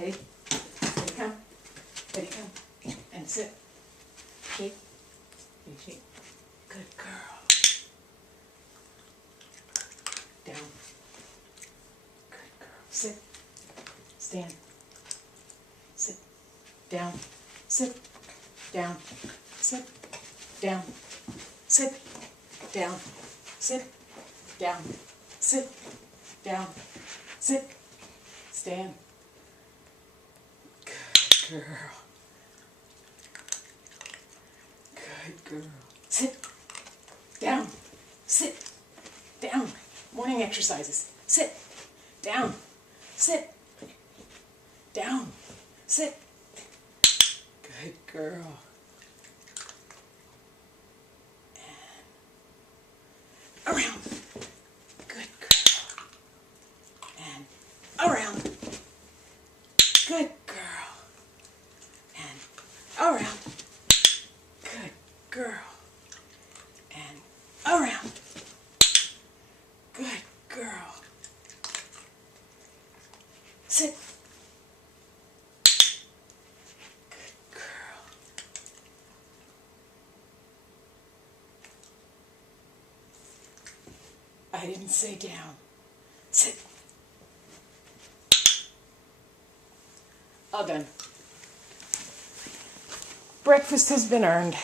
Ready? Ready, come. Ready, come. And sit. Shake. Shake. Good girl. Down. Good girl. Sit. Stand. Sit. Down. Sit. Down. Sit. Down. Sit. Down. Sit. Down. Sit. Down. Sit. Stand. Good girl. Good girl. Sit. Down. Sit. Down. Morning exercises. Sit. Down. Sit. Down. Sit. Good girl. And around. Good girl. And around. Good girl. And around. Good girl. And around. Good girl. Sit. Good girl. I didn't say down. Sit. All done. Breakfast has been earned.